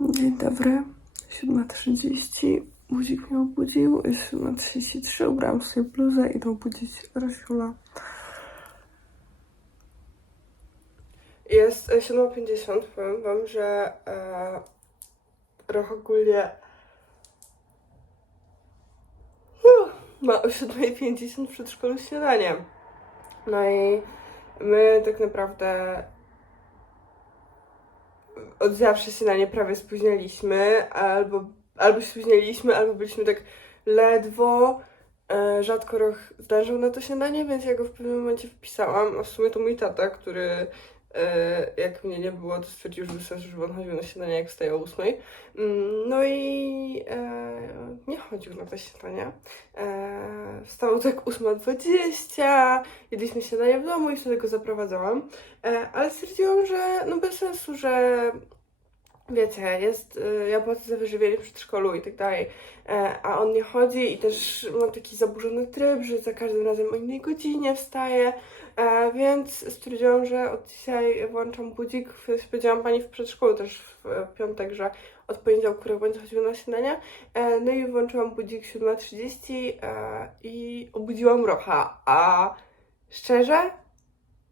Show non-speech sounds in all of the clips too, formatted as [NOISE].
Dzień dobry, 7.30. Budzik mnie obudził, jest 7.33. Ubrałam sobie bluzę, idę obudzić Rasiula. Jest e, 7.50. Powiem wam, że e, Roch ogólnie Uff, ma o 7.50 w przedszkolu śniadanie. No i my tak naprawdę od zawsze się na nie prawie spóźnialiśmy, albo, albo się spóźnialiśmy, albo byliśmy tak ledwo. E, rzadko Roch zdążył na to śniadanie, więc ja go w pewnym momencie wpisałam. A w sumie to mój tata, który jak mnie nie było, to stwierdził, że bez sensu, żeby na śniadanie, jak wstaje o ósmej. Mm, No i e, nie chodził na to śniadanie. E, wstał tak 8.20, jedliśmy śniadanie w domu i wtedy go zaprowadzałam. E, ale stwierdziłam, że no bez sensu, że wiecie, jest, y, ja płacę za wyżywienie w przedszkolu i tak dalej, e, a on nie chodzi i też ma taki zaburzony tryb, że za każdym razem o innej godzinie wstaje, e, więc stwierdziłam, że od dzisiaj włączam budzik, powiedziałam pani w przedszkolu też w piątek, że od poniedziałku rok będzie chodził na śniadanie, e, no i włączyłam budzik 7.30 e, i obudziłam Rocha, a szczerze,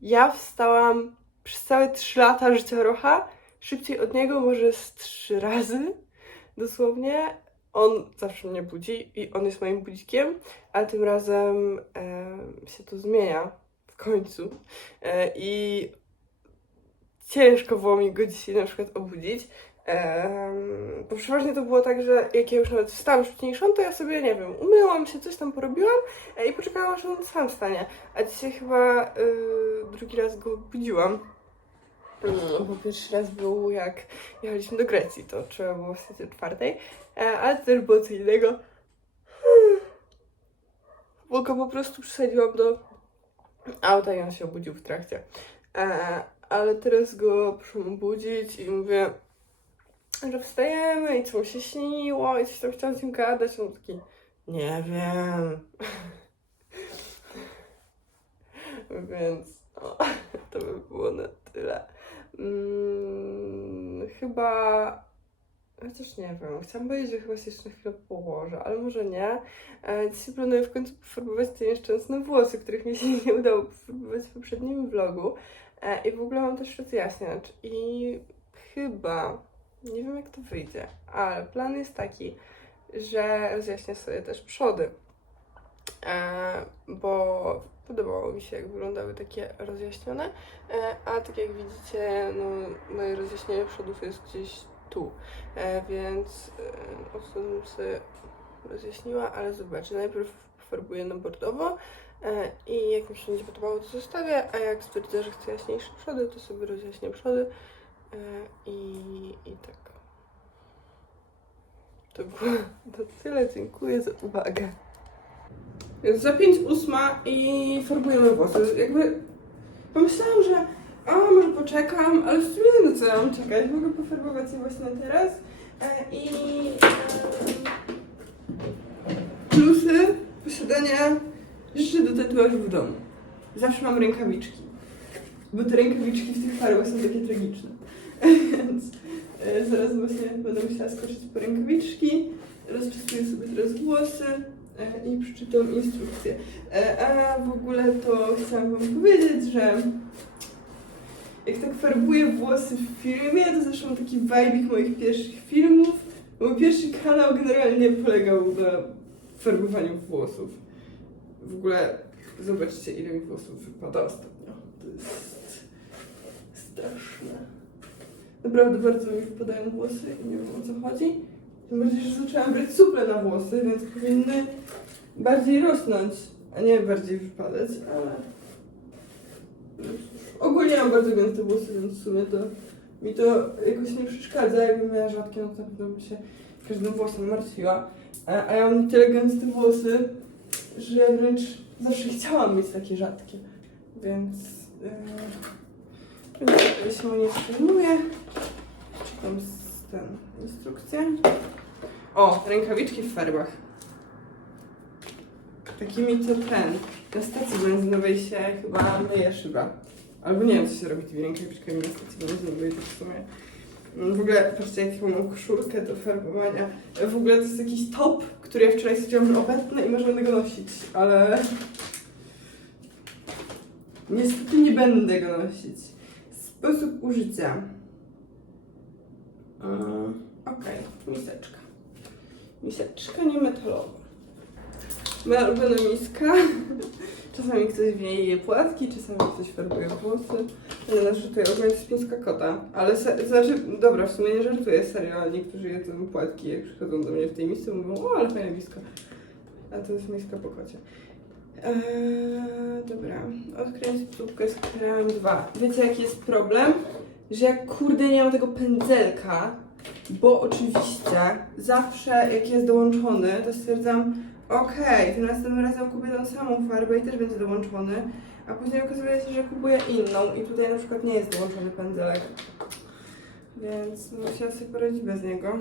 ja wstałam przez całe 3 lata życia Rocha szybciej od niego, może z trzy razy dosłownie. On zawsze mnie budzi i on jest moim budzikiem, ale tym razem e, się to zmienia w końcu. E, I ciężko było mi go dzisiaj na przykład obudzić. Em, bo przeważnie to było tak, że jak ja już nawet wstałam wcześniejszą, to ja sobie, nie wiem, umyłam się, coś tam porobiłam e, i poczekałam, aż on sam wstanie. A dzisiaj chyba y, drugi raz go budziłam. No, bo pierwszy raz był jak jechaliśmy do Grecji, to trzeba było wstać o czwartej, e, ale to też było co innego. Bo go po prostu przysadziłam do auta i on się obudził w trakcie. E, ale teraz go proszę obudzić i mówię, że wstajemy i co mu się śniło i coś tam chciałam z nim gadać. On taki, nie wiem. [LAUGHS] Więc no, [LAUGHS] to by było na tyle. Mm, chyba. Chociaż nie wiem, chciałam powiedzieć, że chyba się jeszcze na chwilę położę, ale może nie. E, dzisiaj planuję w końcu pofarbować te nieszczęsne włosy, których mi się [LAUGHS] nie udało pofarbować w poprzednim vlogu. E, I w ogóle mam też rozjaśniacz. I chyba, nie wiem jak to wyjdzie, ale plan jest taki, że rozjaśnię sobie też przody. E, bo podobało mi się, jak wyglądały takie rozjaśnione. E, a tak jak widzicie, no, moje rozjaśnienie przodów jest gdzieś tu, e, więc osobę sobie rozjaśniła, ale zobaczę. Najpierw pofarbuję na bordowo i jak mi się będzie podobało, to zostawię, a jak stwierdzę, że chcę jaśniejsze przody, to sobie rozjaśnię przody i, i tak. To było [LAUGHS] to tyle. Dziękuję za uwagę. Za 5 ósma i farbujemy włosy. Jakby pomyślałam, że a może poczekam, ale w sumie no co ja mam czekać? Mogę pofarbować je właśnie teraz. E, I e, plusy posiadania rzeczy do tatuażu w domu. Zawsze mam rękawiczki. Bo te rękawiczki w tych farbach są takie tragiczne. [LAUGHS] Więc e, zaraz właśnie będę musiała skoczyć po rękawiczki. Rozczesuję sobie teraz włosy i przeczytam instrukcję. E, A w ogóle to chciałam Wam powiedzieć, że jak tak farbuję włosy w filmie, to zawsze mam taki vibe moich pierwszych filmów. Mój pierwszy kanał generalnie polegał na farbowaniu włosów. W ogóle zobaczcie, ile mi włosów wypada ostatnio. To jest straszne. Naprawdę bardzo mi wypadają włosy i nie wiem o co chodzi. Tym bardziej, że zaczęłam brać suple na włosy, więc powinny bardziej rosnąć, a nie bardziej wypadać, ale... Ogólnie mam bardzo gęste włosy, więc w sumie to mi to jakoś nie przeszkadza. Jakbym miała rzadkie, no to pewno bym się każdym włosem martwiła. A, ja mam tyle gęste włosy, że wręcz zawsze chciałam mieć takie rzadkie. Więc... Yy, ja się nie przejmuję. Czytam z ten instrukcję. O, rękawiczki w farbach. Takimi to ten. Na stacji benzynowej się chyba myje szyba. Albo nie wiem, co się robi tymi rękawiczkami na stacji benzynowej, tak w sumie W ogóle, patrzcie, jaką mam koszulkę do farbowania. W ogóle to jest jakiś top, który ja wczoraj stwierdziłam, że obetnę i może będę go nosić, ale... Niestety nie będę go nosić. Sposób użycia. Yy, Okej, miseczka. Miseczka niemetalowa. Ulubiona miska. [LAUGHS] Czasami ktoś w niej je płatki, czasami ktoś farbuje włosy. Ale nas żartuję, ogólnie jest pińska kota. Ale znaczy, dobra, w sumie nie żartuję, serio, niektórzy jedzą płatki, jak przychodzą do mnie w tej misce, mówią, o, ale fajna miska. A to jest miska po kocie. Eee, dobra, odkręć tubkę z kremem 2. Wiecie jaki jest problem? Że jak kurde nie mam tego pędzelka, bo oczywiście zawsze jak jest dołączony, to stwierdzam, okej, to następnym razem kupię tą samą farbę i też będzie dołączony, a później okazuje się, że kupuję inną i tutaj na przykład nie jest dołączony pędzelek. Więc musiałam sobie poradzić bez niego.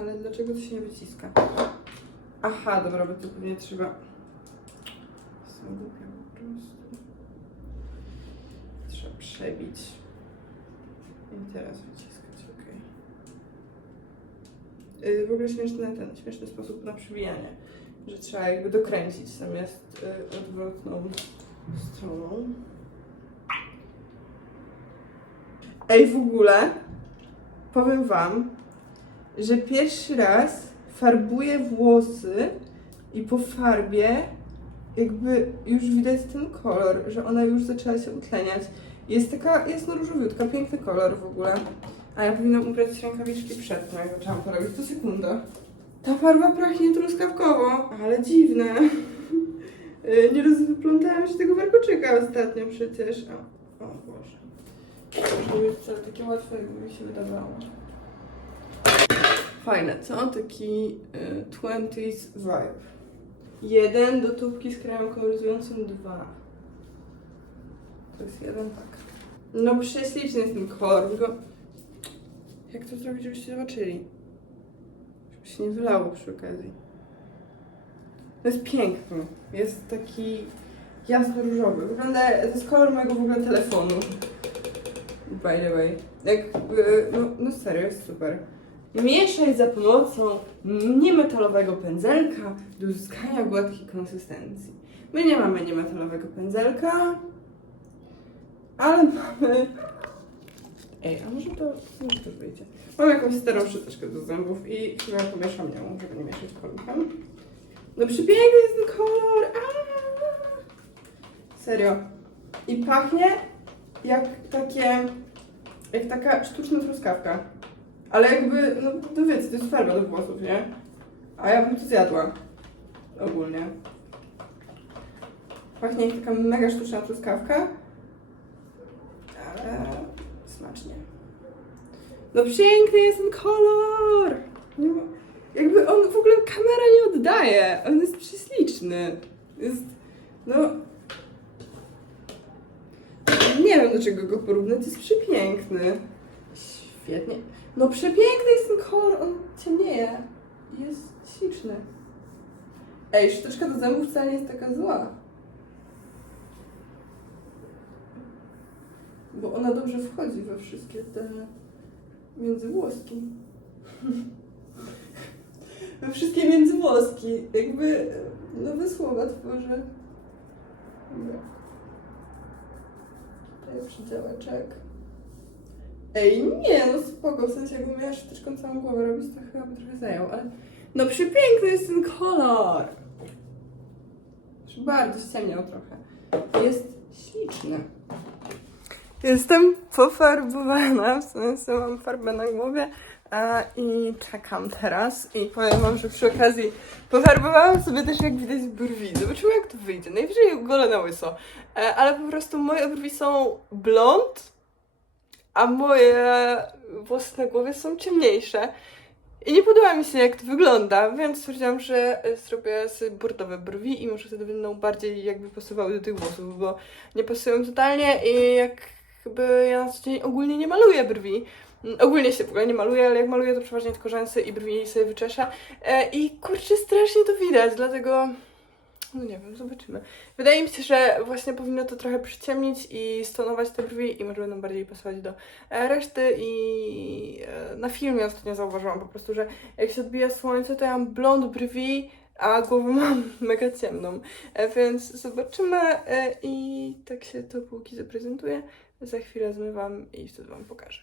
Ale dlaczego to się nie wyciska? Aha, dobra, bo tu pewnie trzeba... Są głupie po prostu. Trzeba przebić. I teraz wyciskać, okej. Yy, w ogóle śmieszny ten, śmieszny sposób na przybijanie, że trzeba jakby dokręcić zamiast yy, odwrotną stroną. Ej, w ogóle powiem wam, że pierwszy raz farbuję włosy i po farbie jakby już widać ten kolor, że ona już zaczęła się utleniać. Jest taka jasno-różowiutka, piękny kolor w ogóle. A ja powinnam ubrać rękawiczki przed tym, jak zaczęłam porobić. To sekunda. Ta farba prachnie truskawkowo, ale dziwne. [LAUGHS] Y, Nie rozplątałam się tego warkoczyka ostatnio przecież. O, o Boże. To nie jest wcale takie łatwe, jakby mi się wydawało. Fajne, co? Taki y, 20s vibe. Jeden do tubki z kremem koloryzującym dwa. To jest jeden tak. No prześliczny jest ten kolor, tylko... Jak to zrobić, żebyście zobaczyli? Żeby się nie wylało przy okazji. To jest piękny. Jest taki jasno-różowy. Wygląda... To jest kolor mojego w ogóle telefonu. By the way. Jakby... No, no serio, jest super. Mieszaj za pomocą niemetalowego pędzelka do uzyskania gładkiej konsystencji. My nie mamy niemetalowego pędzelka, ale mamy... Ej, a może to... Może to wyjdzie. Mam jakąś starą szczoteczkę do zębów i chyba pomieszam nią, żeby nie mieszać kolorem. No przepiękny jest ten kolor! Aaa! Serio. I pachnie jak takie... Jak taka sztuczna truskawka. Ale jakby, no to wiecie, to jest farba do włosów, nie? A ja bym to zjadła. Ogólnie. Pachnie jak taka mega sztuczna truskawka. Ale smacznie. No piękny jest ten kolor! Ma... Jakby on w ogóle kamera nie oddaje. On jest prześliczny. Jest, no... Nie wiem do czego go porównać, jest przepiękny. Świetnie. No przepiękny jest ten kolor, on ciemnieje. Jest śliczny. Ej, szczoteczka do zębów wcale nie jest taka zła. Bo ona dobrze wchodzi we wszystkie te międzywłoski. [LAUGHS] we wszystkie międzywłoski. Jakby nowe słowa tworzę. Dobra. Tutaj przydziałeczek. Ej, nie, no spoko, w sensie jakbym miała szczoteczką całą głowę robić, to chyba by trochę zajął, ale... No przepiękny jest ten kolor! Bardzo ściemniał trochę. Jest śliczny. Jestem pofarbowana, w sensie mam farbę na głowie a, i czekam teraz i powiem wam, że przy okazji pofarbowałam sobie też jak widać brwi. Zobaczymy jak to wyjdzie. Najwyżej gole na łyso. E, ale po prostu moje brwi są blond, a moje włosy na głowie są ciemniejsze. I nie podoba mi się, jak to wygląda, więc stwierdziłam, że e, zrobię sobie burdowe brwi i może wtedy będą bardziej jakby pasowały do tych włosów, bo nie pasują totalnie i jakby ja na co dzień ogólnie nie maluję brwi. Mm, Ogólnie się w ogóle nie maluję, ale jak maluję to przeważnie tylko rzęsy i brwi sobie wyczeszę. E, I kurczę, strasznie to widać, dlatego No nie wiem, zobaczymy. Wydaje mi się, że właśnie powinno to trochę przyciemnić i stonować te brwi i może będą bardziej pasować do e, reszty i e, na filmie ostatnio zauważyłam po prostu, że jak się odbija słońce, to ja mam blond brwi, a głowę mam [LAUGHS] mega ciemną. Więc zobaczymy i tak się to póki zaprezentuje. Za chwilę zmywam i wtedy wam pokażę.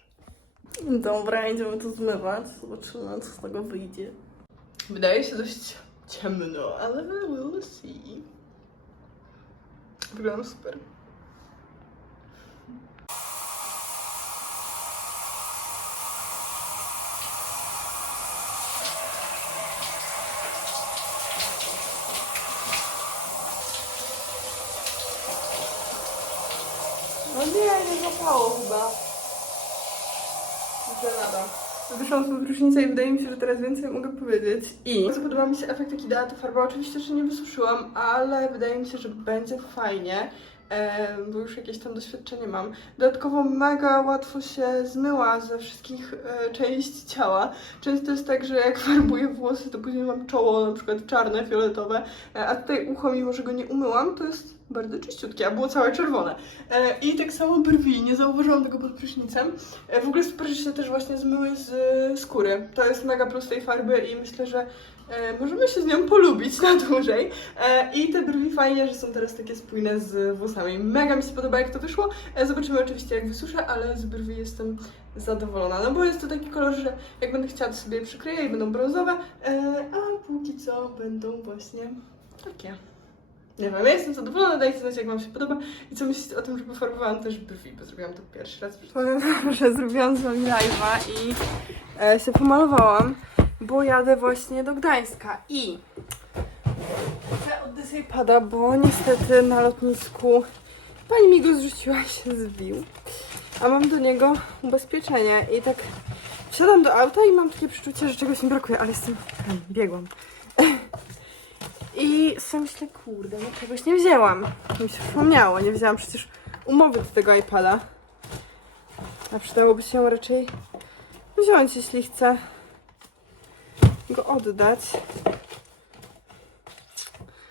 Dobra, idziemy to zmywać. Zobaczymy, co z tego wyjdzie. Wydaje się dość ciemno, ale we'll see. Wyglądam super. No nie, nie złapało chyba. Żenada. Wyszłam z prysznica i wydaje mi się, że teraz więcej mogę powiedzieć. I bardzo podoba mi się efekt, jaki dała ta farba. Oczywiście jeszcze nie wysuszyłam, ale wydaje mi się, że będzie fajnie. Bo już jakieś tam doświadczenie mam. Dodatkowo mega łatwo się zmyła ze wszystkich e, części ciała. Często jest tak, że jak [LAUGHS] farbuję włosy, to później mam czoło na przykład czarne, fioletowe, e, a tutaj ucho, mimo że go nie umyłam, to jest bardzo czyściutkie, a było całe czerwone. E, I tak samo brwi, nie zauważyłam tego pod prysznicem. W ogóle super, że się też właśnie zmyły z skóry. To jest mega prostej farby i myślę, że e, możemy się z nią polubić na dłużej. E, I te brwi fajnie, że są teraz takie spójne z włosami. Mega mi się podoba, jak to wyszło. E, Zobaczymy oczywiście, jak wysuszę, ale z brwi jestem zadowolona. No bo jest to taki kolor, że jak będę chciała, to sobie je przykryję i będą brązowe, e, a póki co będą właśnie takie. Nie wiem, ja jestem zadowolona, dajcie znać, jak Wam się podoba i co myślicie o tym, że pofarbowałam też brwi, bo zrobiłam to pierwszy raz. Powiem Wam, że zrobiłam z Wami live'a i e, się pomalowałam, bo jadę właśnie do Gdańska i chcę od Disney pada, bo niestety na lotnisku pani mi go zrzuciła [LAUGHS] się zbił, a mam do niego ubezpieczenie i tak wsiadam do auta i mam takie przeczucie, że czegoś mi brakuje, ale jestem biegłam. [LAUGHS] I sobie myślę, kurde, no czegoś nie wzięłam. Mi się przypomniało, nie wzięłam przecież umowy do tego iPada. A przydałoby się raczej wziąć, jeśli chcę go oddać.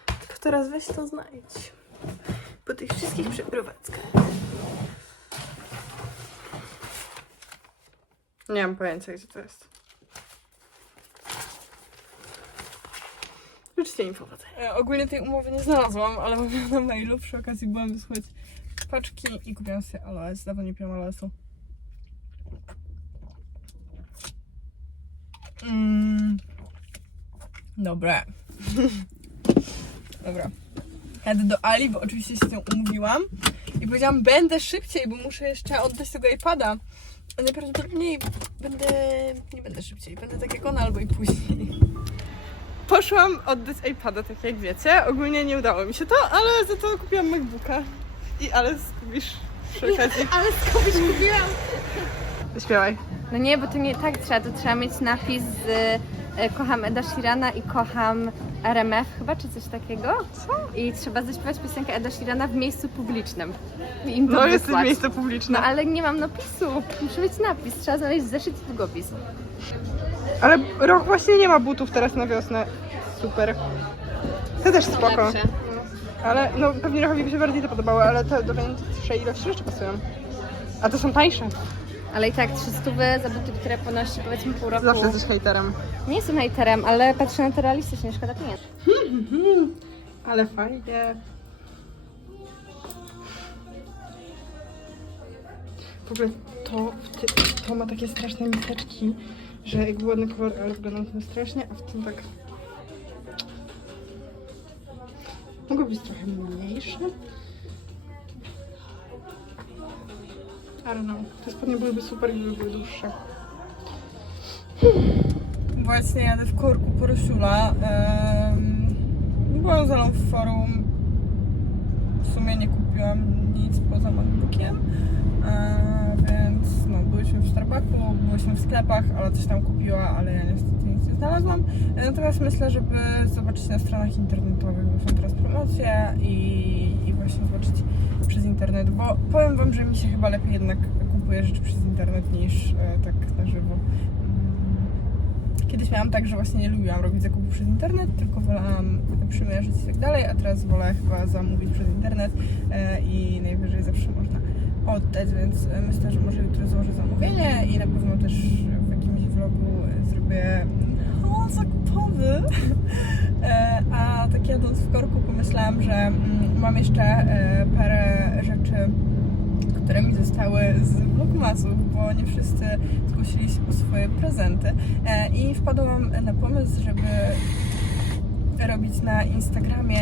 Tylko teraz weź to znajdź. Po tych wszystkich przeprowadzkach. Nie mam pojęcia, gdzie to jest. Życzcie mi powodzenia. E, ogólnie tej umowy nie znalazłam, ale mam ją na mailu. Przy okazji byłam wysłać paczki i kupiłam sobie aloes. Dawno nie piłam aloesu. Dobre. Dobra. Jadę do Ali, bo oczywiście się z nią umówiłam. I powiedziałam, będę szybciej, bo muszę jeszcze oddać tego iPada. A najprawdopodobniej będę... nie będę szybciej. Będę tak jak ona, albo i później. Poszłam oddać iPada, tak jak wiecie. Ogólnie nie udało mi się to, ale za to kupiłam MacBooka. I ale skupisz przy okazji. Ale skądś kupiłam. Śpiewaj. No nie, bo to nie tak trzeba, to trzeba mieć napis z kocham Eda Sheerana i kocham RMF chyba, czy coś takiego. Co? I trzeba zaśpiewać piosenkę Eda Sheerana w miejscu publicznym. I im to No jest wysłać. miejsce publiczne. No ale nie mam napisu. Muszę mieć napis. Trzeba znaleźć zeszyt i długopis. Ale rok właśnie nie ma butów teraz na wiosnę. Super. To też spoko. Lepsze. Ale no pewnie Rochowi by się bardziej to podobało, ale te do większej ilości rzeczy pasują. A to są tańsze. Ale i tak 300 za buty, które ponosi powiedzmy pół roku. Zawsze jesteś hejterem. Nie jestem hejterem, ale patrzę na to realistycznie, szkoda pieniędzy. [LAUGHS] Ale fajnie. W ogóle to, to ma takie straszne miseczki, że jakby ładny kolor, ale wygląda to strasznie, a w tym tak... Mogą być trochę mniejsze. I know. Te spodnie byłyby super, gdyby były dłuższe. Właśnie jadę w korku po Rosula. byłam za w forum. W sumie nie kupiłam nic poza MacBookiem. E, więc no, byliśmy w Starbucku, byliśmy w sklepach, ale coś tam kupiła, ale ja niestety nic nie znalazłam. Natomiast myślę, żeby zobaczyć na stronach internetowych, bo są teraz promocje i, i właśnie zobaczyć przez internet, bo powiem Wam, że mi się chyba lepiej jednak kupuje rzeczy przez internet niż e, tak na żywo. Mm, Kiedyś miałam tak, że właśnie nie lubiłam robić zakupów przez internet, tylko wolałam przymierzyć i tak dalej, a teraz wolę chyba zamówić przez internet e, i najwyżej zawsze można oddać, więc myślę, że może jutro złożę zamówienie i na pewno też w jakimś vlogu zrobię haul zakupowy. E, A tak jadąc w korku pomyślałam, że mm, mam jeszcze e, parę rzeczy, które mi zostały z vlogmasów, bo nie wszyscy zgłosili się po swoje prezenty. E, i wpadłam na pomysł, żeby robić na Instagramie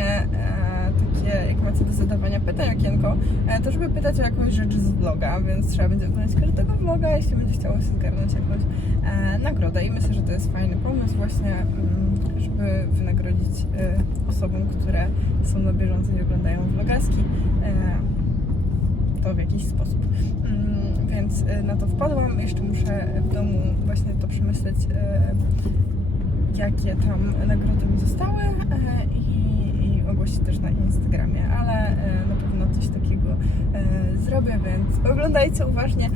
takie, jak macie do zadawania pytań okienko, to żeby pytać o jakąś rzecz z vloga, więc trzeba będzie oglądać każdego vloga, jeśli będzie chciało się zgarnąć jakąś nagrodę. I myślę, że to jest fajny pomysł właśnie, mm, żeby wynagrodzić e, osobom, które są na bieżąco i oglądają vlogaski e, to w jakiś sposób. Mm, Więc e, na to wpadłam. Jeszcze muszę w domu właśnie to przemyśleć, jakie tam nagrody mi zostały i, i ogłosić też na Instagramie, ale na pewno coś takiego zrobię, więc oglądajcie uważnie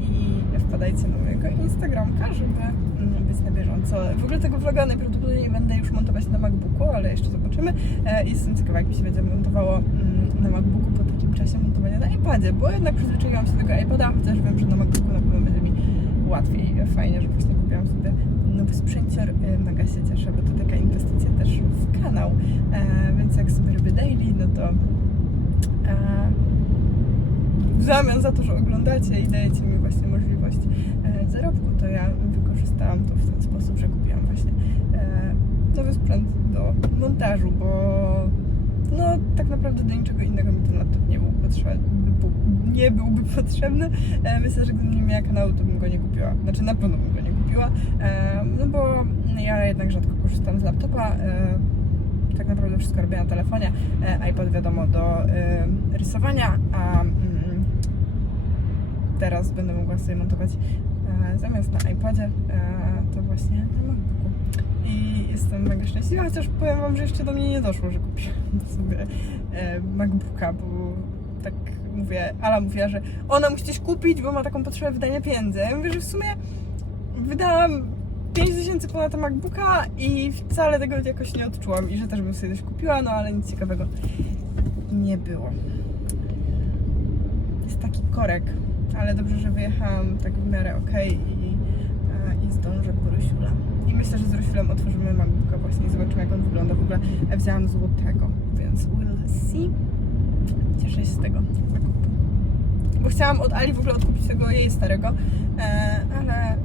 i wpadajcie na mojego Instagramka, żeby być na bieżąco. W ogóle tego vloga najprawdopodobniej będę już montować na MacBooku, ale jeszcze zobaczymy. E, I jestem ciekawa, jak mi się będzie montowało mm, na MacBooku po takim czasie montowania na iPadzie, bo jednak przyzwyczaiłam się do tego iPada, chociaż wiem, że na MacBooku na pewno będzie mi łatwiej. Fajnie, że właśnie kupiłam sobie nowy sprzęcior. Mega się cieszę, bo to taka inwestycja też w kanał, e, więc jak sobie robię daily, no to e, w zamian za to, że oglądacie i dajecie mi właśnie możliwość zarobku, to ja wykorzystałam to w ten sposób, że kupiłam właśnie e, nowy sprzęt do montażu, bo no tak naprawdę do niczego innego mi ten laptop nie był potrzebny. Nie byłby potrzebny. E, myślę, że gdybym nie miała kanału, to bym go nie kupiła. Znaczy na pewno bym go nie kupiła. E, no bo ja jednak rzadko korzystam z laptopa. Tak naprawdę wszystko robię na telefonie. IPad wiadomo do rysowania, a mm, teraz będę mogła sobie montować zamiast na iPadzie, e, to właśnie na MacBooku. I jestem mega szczęśliwa, chociaż powiem Wam, że jeszcze do mnie nie doszło, że kupiłam [LAUGHS] sobie e, MacBooka, bo tak mówię, Ala mówiła, że ona musi coś kupić, bo ma taką potrzebę wydania pieniędzy. Ja mówię, że w sumie wydałam 5 tysięcy ponad na MacBooka i wcale tego jakoś nie odczułam i że też bym sobie coś kupiła, no ale nic ciekawego nie było. Jest taki korek, ale dobrze, że wyjechałam tak w miarę okej i, e, i zdążę po Rysiula. I myślę, że z Rysiulem otworzymy MacBooka właśnie i zobaczymy jak on wygląda. W ogóle e, wzięłam złotego, więc we'll see. Cieszę się z tego zakupu. Bo chciałam od Ali w ogóle odkupić tego jej starego, e, ale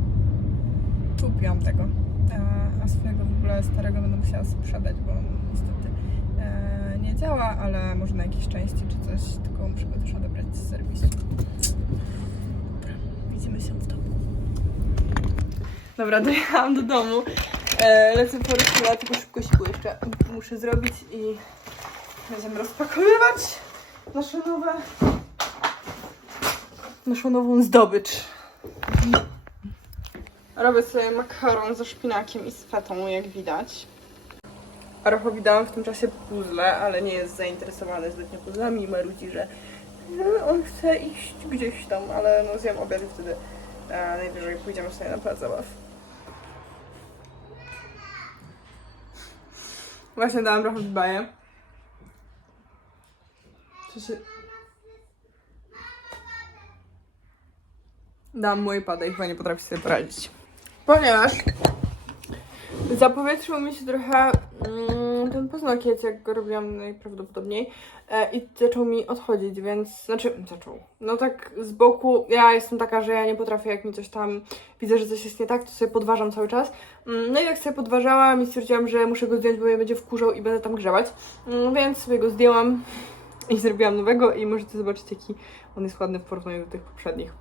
kupiłam tego. A swojego w ogóle starego będę musiała sprzedać, bo on niestety nie działa, ale może na jakieś części czy coś, tylko muszę go też odebrać z serwisu. Widzimy się w domu. Dobra, [LAUGHS] dojechałam do domu. E, lecę po rysuła, tylko szybko siku jeszcze muszę zrobić i będziemy rozpakowywać nasze nowe naszą nową zdobycz. Robię sobie makaron ze szpinakiem i z fetą, jak widać. Rochowi dałam w tym czasie puzzle, ale nie jest zainteresowany zbytnio puzzlami i marudzi, że że on chce iść gdzieś tam, ale no zjem obiad i wtedy e, najwyżej pójdziemy sobie na plac zabaw. Właśnie dałam Rochowi baję. Co się... Dałam mu iPada i chyba nie potrafi sobie poradzić. Ponieważ zapowietrzył mi się trochę mm, ten paznokieć, jak go robiłam najprawdopodobniej e, i zaczął mi odchodzić, więc, znaczy, zaczął, no tak z boku, ja jestem taka, że ja nie potrafię, jak mi coś tam, widzę, że coś jest nie tak, to sobie podważam cały czas, mm, no i tak sobie podważałam i stwierdziłam, że muszę go zdjąć, bo mnie będzie wkurzał i będę tam grzebać, mm, więc sobie go zdjęłam i zrobiłam nowego i możecie zobaczyć, jaki on jest ładny w porównaniu do tych poprzednich.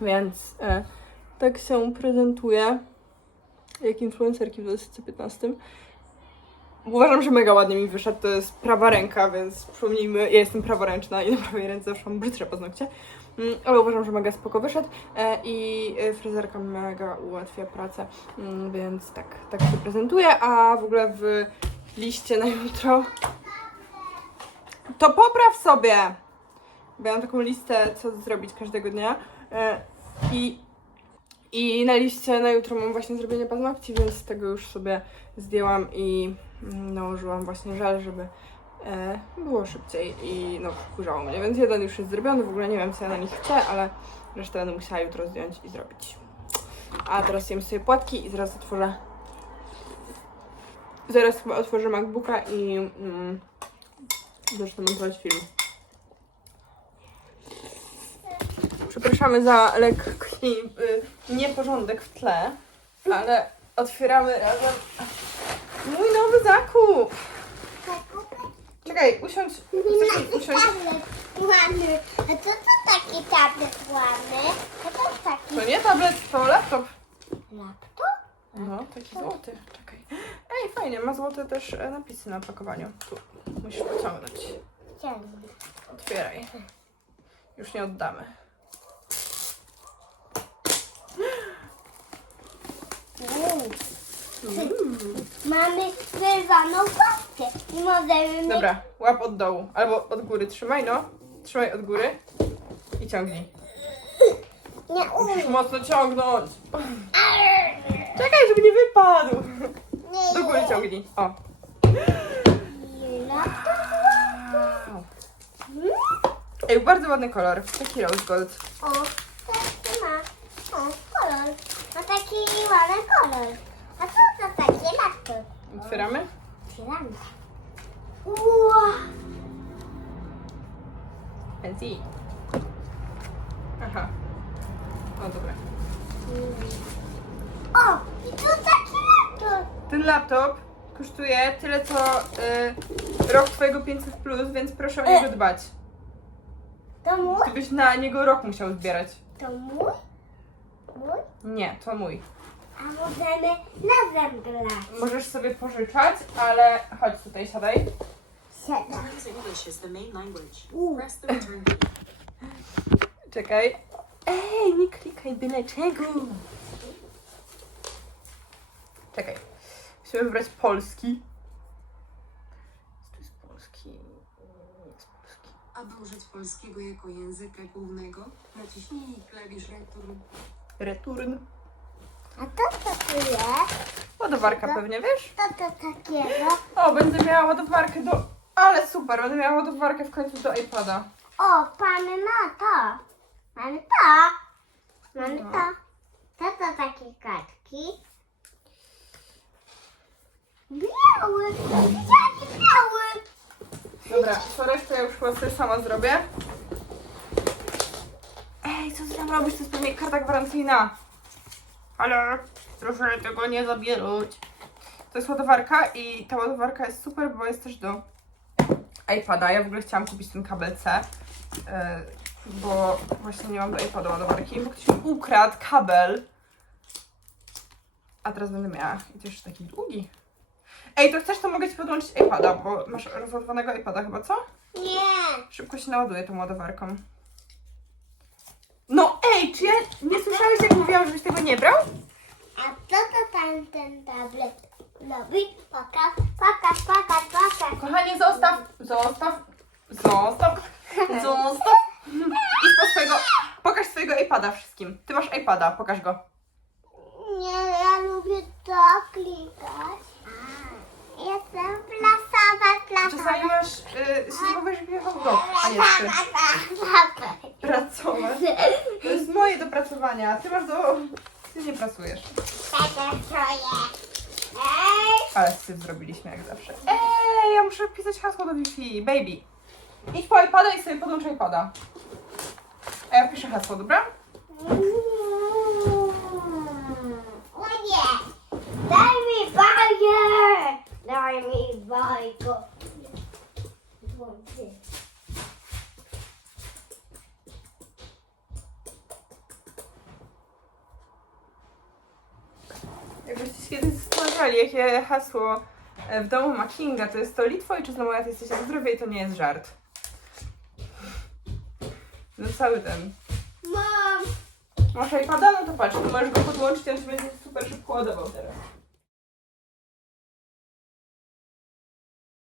Więc e, tak się prezentuje jak influencerki w 2015. Uważam, że mega ładnie mi wyszedł. To jest prawa ręka, więc przypomnijmy, ja jestem praworęczna i na prawej ręce zawsze mam brzydsze paznokcie. Mm, Ale uważam, że mega spoko wyszedł e, i fryzerka mega ułatwia pracę, Mm, więc tak, tak się prezentuje, a w ogóle w liście na jutro to popraw sobie! Bo ja mam taką listę, co zrobić każdego dnia e, i I na liście na jutro mam właśnie zrobienie paznokci, więc tego już sobie zdjęłam i nałożyłam właśnie żel, żeby e, było szybciej i no wkurzało mnie. Więc jeden już jest zrobiony, w ogóle nie wiem co ja na nich chcę, ale resztę będę musiała jutro zdjąć i zrobić. A teraz jem sobie płatki i zaraz otworzę Zaraz chyba otworzę MacBooka i mm, zacznę montować film. Przepraszamy za lekki y, nieporządek w tle, ale otwieramy razem mój nowy zakup. Czekaj, usiądź. Chcesz mi usiąść? tablet ładny. A co to taki tablet ładny? A to taki To nie tablet, to laptop. laptop? No, taki złoty. Czekaj. Ej, fajnie, ma złote też e, napisy na opakowaniu. Tu, musisz pociągnąć. Otwieraj. Już nie oddamy. Mamy wyrwaną kostkę i możemy mieć... Dobra, łap od dołu. Albo od góry trzymaj, no. Trzymaj od góry. I ciągnij. Nie Musisz umiem. mocno ciągnąć. Czekaj, żeby nie wypadł. Nie Do góry ciągnij. O. Ej, bardzo ładny kolor. Taki rose gold. O, taki ma. O, kolor. Ma taki ładny kolor. A co to takie laptop? Otwieramy? Otwieramy. Wow. Fancy. Aha. O, dobra. O, i tu taki laptop. Ten laptop kosztuje tyle co y, rok twojego 500 plus, więc proszę o niego dbać. To mój? Ty byś na niego rok musiał zbierać. To mój? Mój? Nie, to mój. A możemy razem grać. Możesz sobie pożyczać, ale chodź tutaj, siadaj. Siadam. Use English is the main language. Ooh. Press the return key. Czekaj. Ej, nie klikaj byle czego. Czekaj. Musimy wybrać polski. Tu jest polski. Nie jest polski. Aby użyć polskiego jako języka głównego, naciśnij klawisz return. Return. A to co tu jest? Ładowarka pewnie, wiesz? To to takiego? O, będę miała ładowarkę do... Ale super, będę miała ładowarkę w końcu do iPada. O, mamy ma to. Mamy to. Mamy to. To to takie kartki. Biały. Jaki biały? Dobra, to resztę ja już chyba sobie sama zrobię. Ej, co ty tam robisz? To jest pewnie karta gwarancyjna. Ale proszę tego nie zabierać. To jest ładowarka i ta ładowarka jest super, bo jest też do iPada. Ja w ogóle chciałam kupić ten kabel C, e, bo właśnie nie mam do iPada ładowarki, bo ktoś mi ukradł kabel. A teraz będę miała. Jeszcze taki długi. Ej, to chcesz, to mogę Ci podłączyć iPada, bo masz rozładowanego iPada chyba, co? Nie. Szybko się naładuje tą ładowarką. Ej, czy ja nie słyszałeś jak mówiłam, żebyś tego nie brał? A co to tam ten tablet robi? Pokaż, pokaż, pokaż, pokaż. Kochanie, zostaw, zostaw, zostaw, [LAUGHS] zostaw. Idź po swojego, pokaż swojego iPada wszystkim. Ty masz iPada, pokaż go. Nie, ja lubię to klikać. Jestem. Czasami masz, y, Michał Gok, a nie ty. Pracować. To jest moje do pracowania, ty masz do... Ty nie pracujesz. Ale syf zrobiliśmy jak zawsze. Ej, ja muszę wpisać hasło do Wi-Fi. Baby. Idź po iPada i sobie podłącz iPada. A ja piszę hasło, dobra? Nie! Daj mi bajkę! Daj mi. Włączy. Jakbyście się kiedyś zastanawiali, jakie hasło e, w domu ma Kinga, to jest to Litwo ojczyzna moja, ty jesteś jak zdrowie i to nie jest żart. No cały ten. Mam! Masz iPada? No to patrz, tu możesz go podłączyć, on się będzie super szybko ładował teraz.